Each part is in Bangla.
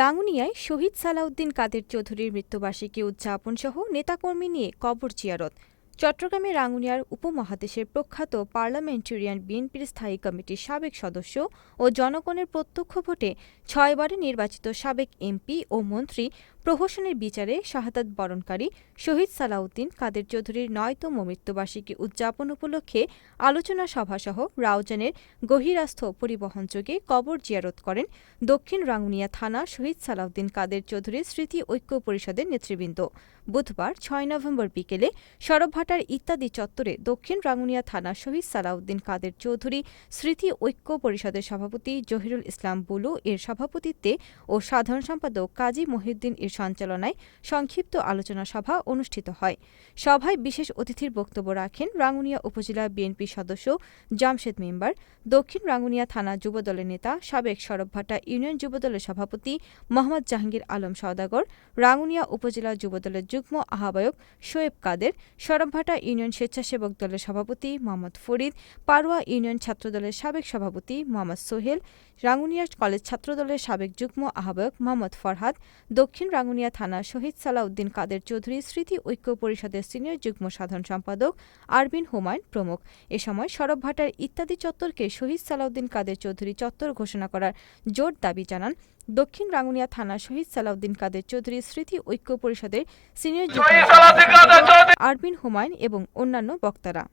রাঙ্গুনিয়ায় শহীদ সালাউদ্দিন কাদের চৌধুরীর মৃত্যুবার্ষিকী উদযাপন সহ নেতাকর্মী নিয়ে কবর জিয়ারত। চট্টগ্রামের রাঙ্গুনিয়ার উপমহাদেশের প্রখ্যাত পার্লামেন্টেরিয়ান বিএনপির স্থায়ী কমিটির সাবেক সদস্য ও জনগণের প্রত্যক্ষ ভোটে ৬ বারে নির্বাচিত সাবেক এমপি ও মন্ত্রী প্রহসনের বিচারে শাহাদাত বরণকারী শহীদ সালাউদ্দিন কাদের চৌধুরীর ৯তম মৃত্যুবার্ষিকী উদযাপন উপলক্ষে আলোচনা সভাসহ রাউজানের গহিরাস্থ পরিবহনযোগে কবর জিয়ারত করেন দক্ষিণ রাঙ্গুনিয়া থানা শহীদ সালাউদ্দিন কাদের চৌধুরীর স্মৃতি ঐক্য পরিষদের নেতৃবৃন্দ। বুধবার ৬ নভেম্বর বিকেলে সরবভাটার ইত্যাদি চত্বরে দক্ষিণ রাঙ্গুনিয়া থানা শহীদ সালাউদ্দিন কাদের চৌধুরী স্মৃতি ঐক্য পরিষদের সভাপতি জহিরুল ইসলাম বুলু এর সভাপতিত্বে ও সাধারণ সম্পাদক কাজী মহিউদ্দিন এর সঞ্চালনায় সংক্ষিপ্ত আলোচনা সভা অনুষ্ঠিত হয়। সভায় বিশেষ অতিথির বক্তব্য রাখেন রাঙ্গুনিয়া উপজেলা বিএনপি সদস্য জামশেদ মেম্বার, দক্ষিণ রাঙ্গুনিয়া থানা যুবদলের নেতা সাবেক সরবভাটা ইউনিয়ন যুবদলের সভাপতি মোহাম্মদ জাহাঙ্গীর আলম সওদাগর, রাঙ্গুনিয়া উপজেলা যুবদলের যুগ্ম আহ্বায়ক শোয়েব কাদের, সরবভাটা ইউনিয়ন স্বেচ্ছাসেবক দলের সভাপতি মোহাম্মদ ফরিদ, পারোয়া ইউনিয়ন ছাত্রদলের সাবেক সভাপতি মোহাম্মদ সোহেল, রাঙ্গুনিয়া কলেজ ছাত্রদলের সাবেক যুগ্ম আহ্বায়ক মোহাম্মদ ফরহাদ, দক্ষিণ রাঙ্গুনিয়া থানা শহীদ সালাউদ্দিন কাদের চৌধুরী স্মৃতি ঐক্য পরিষদের সিনিয়র যুগ্ম সাধারণ সম্পাদক আরবিন হুমায়ুন প্রমুখ। এ সময় সরবভাটার ইত্যাদি চত্বরকে শহীদ সালাউদ্দিন কাদের চৌধুরী চত্বর ঘোষণা করার জোর দাবি জানান দক্ষিণ রাঙ্গুনিয়া থানা শহীদ সালাউদ্দিন কাদের চৌধুরী স্মৃতি ঐক্য পরিষদের সিনিয়র যুগ্ম আরবিন হুমায়ুন এবং অন্যান্য বক্তারা।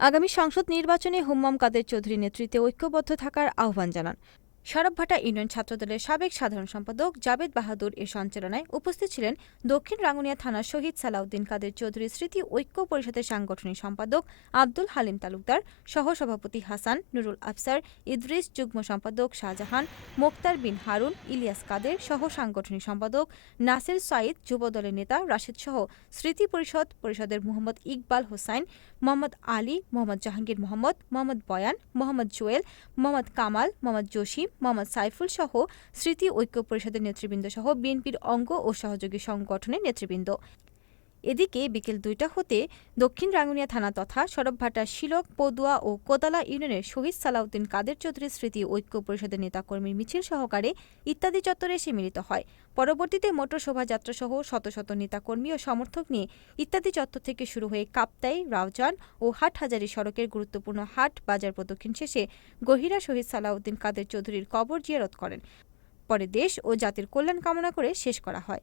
আগামী সংসদ নির্বাচনে হুম্মাম কাদের চৌধুরীর নেতৃত্বে ঐক্যবদ্ধ থাকার আহ্বান জানান। সরবভাটা ইউনিয়ন ছাত্রদলের সাবেক সাধারণ সম্পাদক জাবেদ বাহাদুর এর সঞ্চালনায় উপস্থিত ছিলেন দক্ষিণ রাঙ্গুনিয়া থানা শহীদ সালাউদ্দিন কাদের চৌধুরী স্মৃতি ঐক্য পরিষদের সাংগঠনিক সম্পাদক আব্দুল হালিম তালুকদার, সহসভাপতি হাসান, নুরুল আফসার, ইদ্রিস, যুগ্ম সম্পাদক শাহজাহান, মোক্তার বিন হারুন, ইলিয়াস কাদের, সহ সাংগঠনিক সম্পাদক নাসির সাইদ, যুবদলের নেতা রাশেদ সহ স্মৃতি পরিষদের মোহাম্মদ ইকবাল হোসাইন, মোহাম্মদ আলী, মোহাম্মদ জাহাঙ্গীর মোহাম্মদ, মোহাম্মদ বয়ান, মোহাম্মদ জোয়েল, মোহাম্মদ কামাল, মোহাম্মদ জসিম, মোহাম্মদ সাইফুল সহ স্মৃতি ঐক্য পরিষদের নেতৃবৃন্দ সহ বিএনপির অঙ্গ ও সহযোগী সংগঠনের নেতৃবৃন্দ। এদিকে বিকেল ২টা হতে দক্ষিণ রাঙ্গুনিয়া থানা তথা সরবভাটা শিলক, পদুয়া ও কোদালা ইউনিয়নের শহীদ সালাউদ্দিন কাদের চৌধুরী স্মৃতি ঐক্য পরিষদের নেতাকর্মীর মিছিল সহকারে ইত্যাদি চত্বরে এসে মিলিত হয়। পরবর্তীতে মোটর শোভাযাত্রা সহ শত শত নেতাকর্মী ও সমর্থক নিয়ে ইত্যাদি চত্বর থেকে শুরু হয়ে কাপ্তাই, রাউজান ও হাটহাজারী সড়কের গুরুত্বপূর্ণ হাট বাজার প্রদক্ষিণ শেষে গহিরা শহীদ সালাউদ্দিন কাদের চৌধুরীর কবর জিয়ারত করেন। পরে দেশ ও জাতির কল্যাণ কামনা করে শেষ করা হয়।